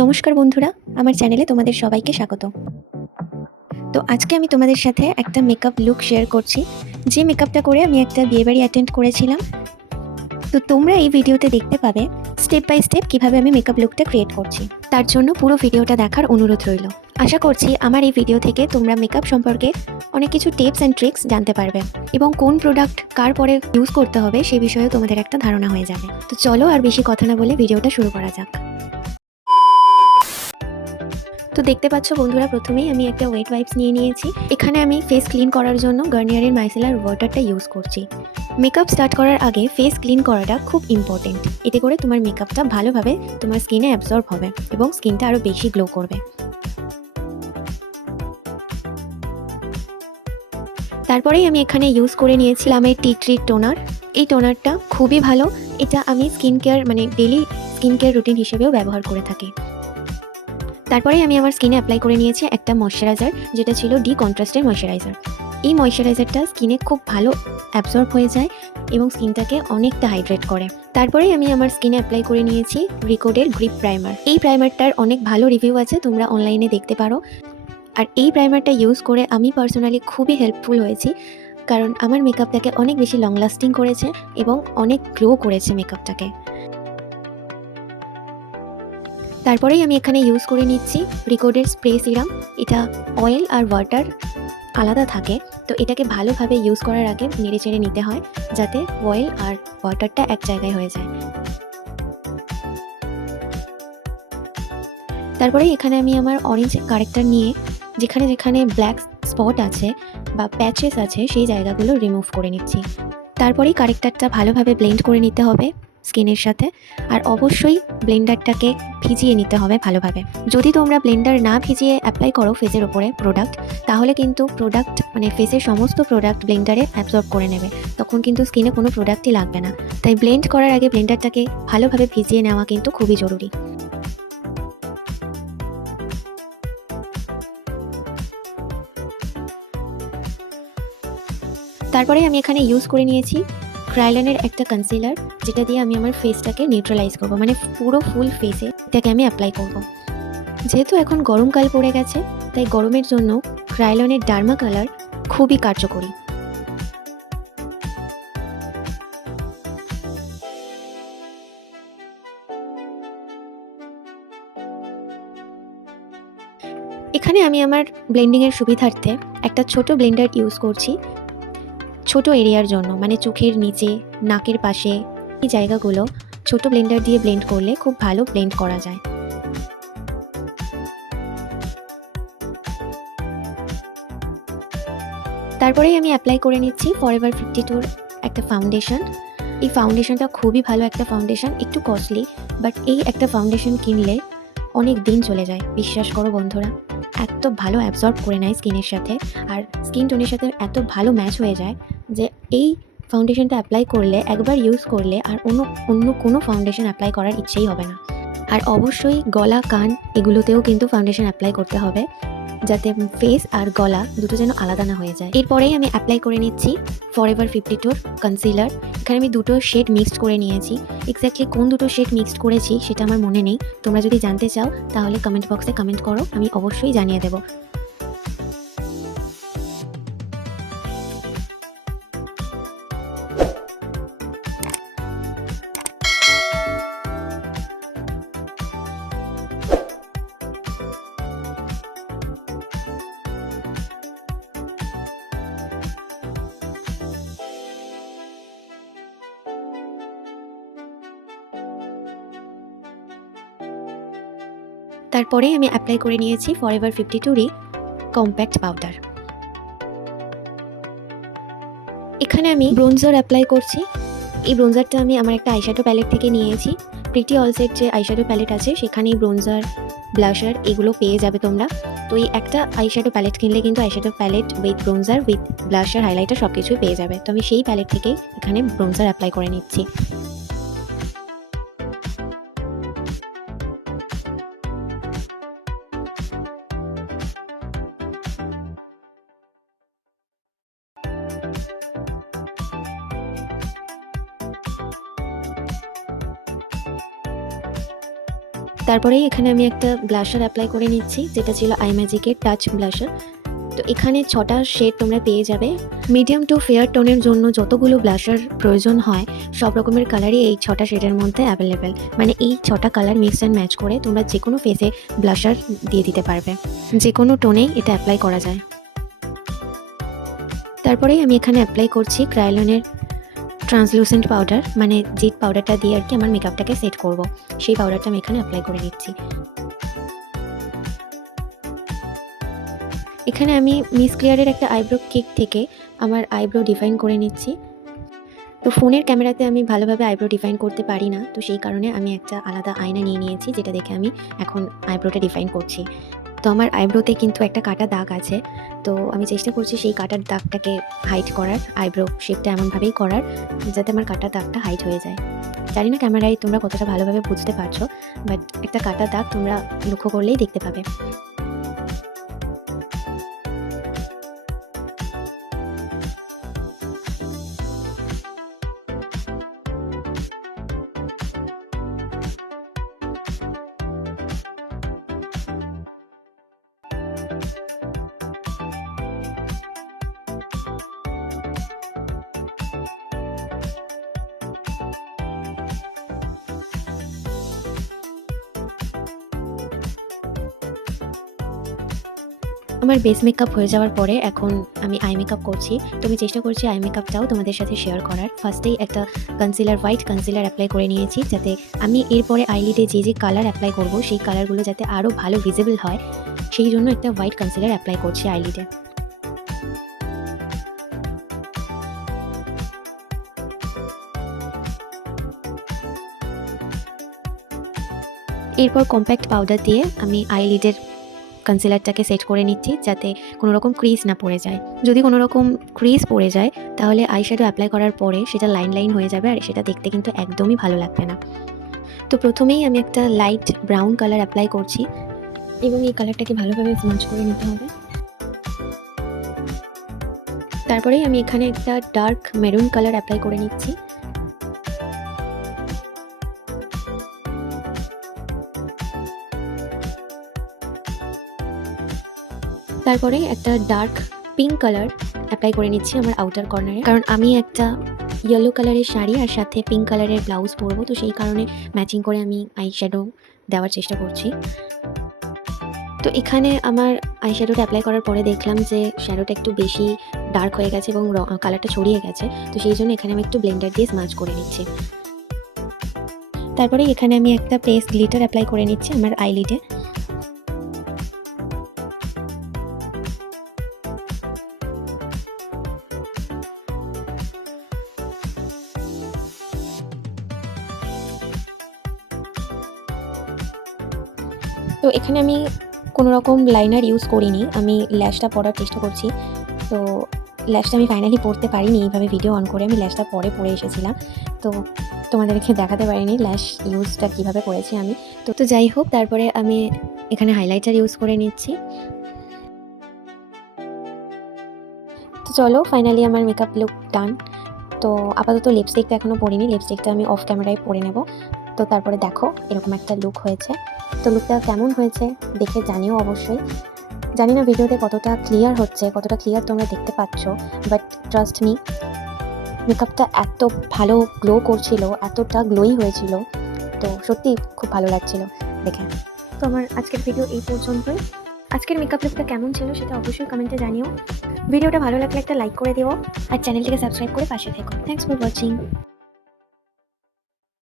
নমস্কার বন্ধুরা, আমার চ্যানেলে তোমাদের সবাইকে স্বাগত। তো আজকে আমি তোমাদের সাথে একটা মেকআপ লুক শেয়ার করছি, যে মেকআপটা করে আমি একটা বিয়েবাড়ি অ্যাটেন্ড করেছিলাম। তো তোমরা এই ভিডিওতে দেখতে পাবে স্টেপ বাই স্টেপ কীভাবে আমি মেকআপ লুকটা ক্রিয়েট করছি। তার জন্য পুরো ভিডিওটা দেখার অনুরোধ রইল। আশা করছি আমার এই ভিডিও থেকে তোমরা মেকআপ সম্পর্কে অনেক কিছু টিপস অ্যান্ড ট্রিক্স জানতে পারবে এবং কোন প্রোডাক্ট কার পরে ইউজ করতে হবে সে বিষয়েও তোমাদের একটা ধারণা হয়ে যাবে। তো চলো আর বেশি কথা না বলে ভিডিওটা শুরু করা যাক। তো দেখতে পাচ্ছ বন্ধুরা, প্রথমেই আমি একটা ওয়েট ওয়াইপস নিয়ে নিয়েছি। এখানে আমি ফেস ক্লিন করার জন্য গার্নিয়ারের মাইসেলার ওয়াটারটা ইউজ করছি। মেকআপ স্টার্ট করার আগে ফেস ক্লিন করাটা খুব ইম্পর্টেন্ট। এতে করে তোমার মেকআপটা ভালোভাবে তোমার স্কিনে অ্যাবজর্ব হবে এবং স্কিনটা আরও বেশি গ্লো করবে। তারপরেই আমি এখানে ইউজ করে নিয়েছিলাম এই টি ট্রি টোনার। এই টোনারটা খুবই ভালো, এটা আমি skin care daily skin care routine হিসেবেও ব্যবহার করে থাকি। তারপরেই আমি আমার স্কিনে অ্যাপ্লাই করে নিয়েছি একটা ময়শ্চারাইজার, যেটা ছিল ডি কন্ট্রাস্টের ময়শ্চারাইজার। এই ময়শ্চারাইজারটা স্কিনে খুব ভালো অ্যাবজর্ব হয়ে যায় এবং স্কিনটাকে অনেকটা হাইড্রেট করে। তারপরেই আমি আমার স্কিনে অ্যাপ্লাই করে নিয়েছি রিকোডের গ্রিপ প্রাইমার। এই প্রাইমারটার অনেক ভালো রিভিউ আছে, তোমরা অনলাইনে দেখতে পারো। আর এই প্রাইমারটা ইউজ করে আমি পার্সোনালি খুবই হেল্পফুল হয়েছি, কারণ আমার মেকআপটাকে অনেক বেশি লং লাস্টিং করেছে এবং অনেক গ্লো করেছে মেকআপটাকে। তারপরেই আমি এখানে ইউজ করে নিচ্ছি রিকোডের স্প্রে সিরাম। এটা অয়েল আর ওয়াটার আলাদা থাকে, তো এটাকে ভালোভাবে ইউজ করার আগে নেড়ে চেড়ে নিতে হয়, যাতে অয়েল আর ওয়াটারটা এক জায়গায় হয়ে যায়। তারপরে এখানে আমি আমার অরেঞ্জ কারেক্টার নিয়ে যেখানে যেখানে ব্ল্যাক স্পট আছে বা প্যাচেস আছে সেই জায়গাগুলো রিমুভ করে নিচ্ছি। তারপরেই কারেক্টারটা ভালোভাবে ব্লেন্ড করে নিতে হবে স্কিনের সাথে, আর অবশ্যই ব্লেন্ডারটাকে ভিজিয়ে নিতে হবে ভালোভাবে। যদি তোমরা ব্লেন্ডার না ভিজিয়ে অ্যাপ্লাই করো ফেসের ওপরে প্রোডাক্ট, তাহলে কিন্তু ফেসের সমস্ত প্রোডাক্ট ব্লেন্ডারে অ্যাবজর্ব করে নেবে, তখন কিন্তু স্কিনে কোনো প্রোডাক্টই লাগবে না। তাই ব্লেন্ড করার আগে ব্লেন্ডারটাকে ভালোভাবে ভিজিয়ে নেওয়া কিন্তু খুবই জরুরি। তারপরে আমি এখানে ইউজ করে নিয়েছি ক্রায়োলানের একটা কনসিলার, যেটা দিয়ে আমি আমার ফেসটাকে নিউট্রালাইজ করবো, পুরো ফুল ফেসে এটাকে আমি অ্যাপ্লাই করব। যেহেতু এখন গরমকাল পড়ে গেছে, তাই গরমের জন্য ক্রায়োলানের ডার্মা কালার খুবই কার্যকরী। এখানে আমি আমার ব্লেন্ডিংয়ের সুবিধার্থে একটা ছোট ব্লেন্ডার ইউজ করছি ছোট এরিয়ার জন্য, চোখের নিচে, নাকের পাশে, এই জায়গাগুলো ছোট ব্লেন্ডার দিয়ে ব্লেন্ড করলে খুব ভালো ব্লেন্ড করা যায়। তারপরেই আমি অ্যাপ্লাই করে নিচ্ছি ফরএভার 52 একটা ফাউন্ডেশন। এই ফাউন্ডেশনটা খুবই ভালো একটা ফাউন্ডেশন, একটু কস্টলি, বাট এই একটা ফাউন্ডেশন কিনলে অনেক দিন চলে যায়। বিশ্বাস করো বন্ধুরা, এত ভালো অ্যাবজর্ব করে নেয় স্কিনের সাথে, আর স্কিন টোনের সাথে এত ভালো ম্যাচ হয়ে যায় যে এই ফাউন্ডেশনটা অ্যাপ্লাই করলে, একবার ইউজ করলে আর অন্য কোনো ফাউন্ডেশন অ্যাপ্লাই করার ইচ্ছেই হবে না। আর অবশ্যই গলা, কান এগুলোতেও কিন্তু ফাউন্ডেশন অ্যাপ্লাই করতে হবে, যাতে ফেস আর গলা দুটো যেন আলাদা না হয়ে যায়। এরপরেই আমি অ্যাপ্লাই করে নিচ্ছি ফরএভার 52 কনসিলার। এখানে আমি দুটো শেড মিক্সড করে নিয়েছি। এক্স্যাক্টলি কোন দুটো শেড মিক্সড করেছি সেটা আমার মনে নেই। তোমরা যদি জানতে চাও তাহলে কমেন্ট বক্সে কমেন্ট করো, আমি অবশ্যই জানিয়ে দেবো। তারপরে আমি অ্যাপ্লাই করে নিয়েছি ফরএভার 52 কম্প্যাক্ট পাউডার। এখানে আমি ব্রোঞ্জার অ্যাপ্লাই করছি। এই ব্রোঞ্জারটা আমি আমার একটা আইশ্যাডো প্যালেট থেকে নিয়েছি। প্রিটি অলসেট যে আইশ্যাডো প্যালেট আছে সেখানেই ব্রোঞ্জার, ব্লাশার এগুলো পেয়ে যাবে তোমরা। তো এই একটা আইশ্যাডো প্যালেট কিনলে কিন্তু eyeshadow palette with bronzer, with blusher, highlighter সব কিছুই পেয়ে যাবে। তো আমি সেই প্যালেট থেকেই এখানে ব্রোঞ্জার অ্যাপ্লাই করে নিচ্ছি। তারপরেই এখানে আমি একটা ব্লাশার অ্যাপ্লাই করে নিচ্ছি, যেটা ছিল আই ম্যাজিকের টাচ ব্লাশার। তো এখানে 6টা শেড তোমরা পেয়ে যাবে। মিডিয়াম টু ফেয়ার টোনের জন্য যতগুলো ব্লাশার প্রয়োজন হয় সব রকমের কালারই এই 6টা শেডের মধ্যে অ্যাভেলেবেল। মানে এই 6টা কালার মিক্স অ্যান্ড ম্যাচ করে তোমরা যে কোনো ফেসে ব্লাশার দিয়ে দিতে পারবে, যে কোনো টোনেই এটা অ্যাপ্লাই করা যায়। তারপরেই আমি এখানে অ্যাপ্লাই করছি ক্রায়োলনের ট্রান্সলুসেন্ট পাউডার, মানে যে পাউডারটা দিয়ে আর কি আমার মেকআপটাকে সেট করব, সেই পাউডারটা আমি এখানে অ্যাপ্লাই করে নিচ্ছি। এখানে আমি মিস ক্লিয়ারের একটা আইব্রো কিক থেকে আমার আইব্রো ডিফাইন করে নিচ্ছি। তো ফোনের ক্যামেরাতে আমি ভালোভাবে আইব্রো ডিফাইন করতে পারি না, তো সেই কারণে আমি একটা আলাদা আয়না নিয়ে নিয়েছি, যেটা দেখে আমি এখন আইব্রোটা ডিফাইন করছি। তো আমার আইব্রোতে কিন্তু একটা কাটা দাগ আছে, তো আমি চেষ্টা করছি সেই কাটার দাগটাকে হাইড করার, আইব্রো শেপটা এমনভাবেই করার যাতে আমার কাটা দাগটা হাইড হয়ে যায়। জানি না ক্যামেরায় তোমরা কতটা ভালোভাবে বুঝতে পারছো, বাট একটা কাটা দাগ তোমরা লক্ষ্য করলেই দেখতে পাবে। আমার বেস মেকআপ হয়ে যাওয়ার পরে এখন আমি আই মেকআপ করছি। তো আমি চেষ্টা করছি আই মেকআপটাও তোমাদের সাথে শেয়ার করার। ফার্স্টেই একটা হোয়াইট কনসিলার অ্যাপ্লাই করে নিয়েছি, যাতে আমি এরপরে আইলিডে যে কালার অ্যাপ্লাই করব সেই কালারগুলো যাতে আরও ভালো ভিজিবল হয়, সেই জন্য একটা হোয়াইট কনসিলার অ্যাপ্লাই করছি আইলিডে। এরপর কম্প্যাক্ট পাউডার দিয়ে আমি আইলিডের কনসিলারটাকে সেট করে নিচ্ছি, যাতে কোনো রকম ক্রিজ না পড়ে যায়। যদি কোনো রকম ক্রিজ পড়ে যায় তাহলে আইশ্যাডো অ্যাপ্লাই করার পরে সেটা লাইন লাইন হয়ে যাবে, আর সেটা দেখতে কিন্তু একদমই ভালো লাগবে না। তো প্রথমেই আমি একটা লাইট ব্রাউন কালার অ্যাপ্লাই করছি এবং এই কালারটাকে ভালোভাবে স্মাচ করে নিতে হবে। তারপরেই আমি এখানে একটা ডার্ক মেরুন কালার অ্যাপ্লাই করে নিচ্ছি। তারপরে একটা ডার্ক পিঙ্ক কালার অ্যাপ্লাই করে নিচ্ছি আমার আউটার কর্নারে, কারণ আমি একটা ইয়েলো কালারের শাড়ি আর সাথে পিঙ্ক কালারের ব্লাউজ পরবো, তো সেই কারণে ম্যাচিং করে আমি আই শ্যাডো দেওয়ার চেষ্টা করছি। তো এখানে আমার আই শ্যাডোটা অ্যাপ্লাই করার পরে দেখলাম যে শ্যাডোটা একটু বেশি ডার্ক হয়ে গেছে এবং কালারটা ছড়িয়ে গেছে, তো সেই জন্য এখানে আমি একটু ব্লেন্ডার দিয়ে স্মাচ করে নিচ্ছি। তারপরে এখানে আমি একটা প্রেস গ্লিটার অ্যাপ্লাই করে নিচ্ছি আমার আইলিডে। তো এখানে আমি কোনো রকম লাইনার ইউজ করিনি, আমি ল্যাশটা পরার চেষ্টা করছি। তো ল্যাশটা আমি ফাইনালি পরতে পারিনি, এইভাবে ভিডিও অন করে আমি ল্যাশটা পরে এসেছিলাম, তো তোমাদেরকে দেখাতে পারিনি ল্যাশ ইউজটা কীভাবে করেছি আমি। তো যাই হোক, তারপরে আমি এখানে হাইলাইটার ইউজ করে নিচ্ছি। তো চলো, ফাইনালি আমার মেকআপ লুক ডান। তো আপাতত লিপস্টিকটা এখনও পরিনি, লিপস্টিকটা আমি অফ ক্যামেরায় পরে নেব। তো তারপরে দেখো এরকম একটা লুক হয়েছে। তো লুকটা কেমন হয়েছে দেখে জানিও অবশ্যই। জানি না ভিডিওতে কতটা ক্লিয়ার হচ্ছে, কতটা ক্লিয়ার তোমরা দেখতে পাচ্ছ, বাট ট্রাস্ট মি, মেকআপটা এত ভালো গ্লো করছিল, এতটা গ্লোই হয়েছিল, তো সত্যি খুব ভালো লাগছিল দেখে। তো আমার আজকের ভিডিও এই পর্যন্তই। আজকের মেকআপ লুকটা কেমন ছিল সেটা অবশ্যই কমেন্টে জানিও। ভিডিওটা ভালো লাগলে একটা লাইক করে দিও আর চ্যানেলটিকে সাবস্ক্রাইব করে পাশে থেকো। Thanks for watching.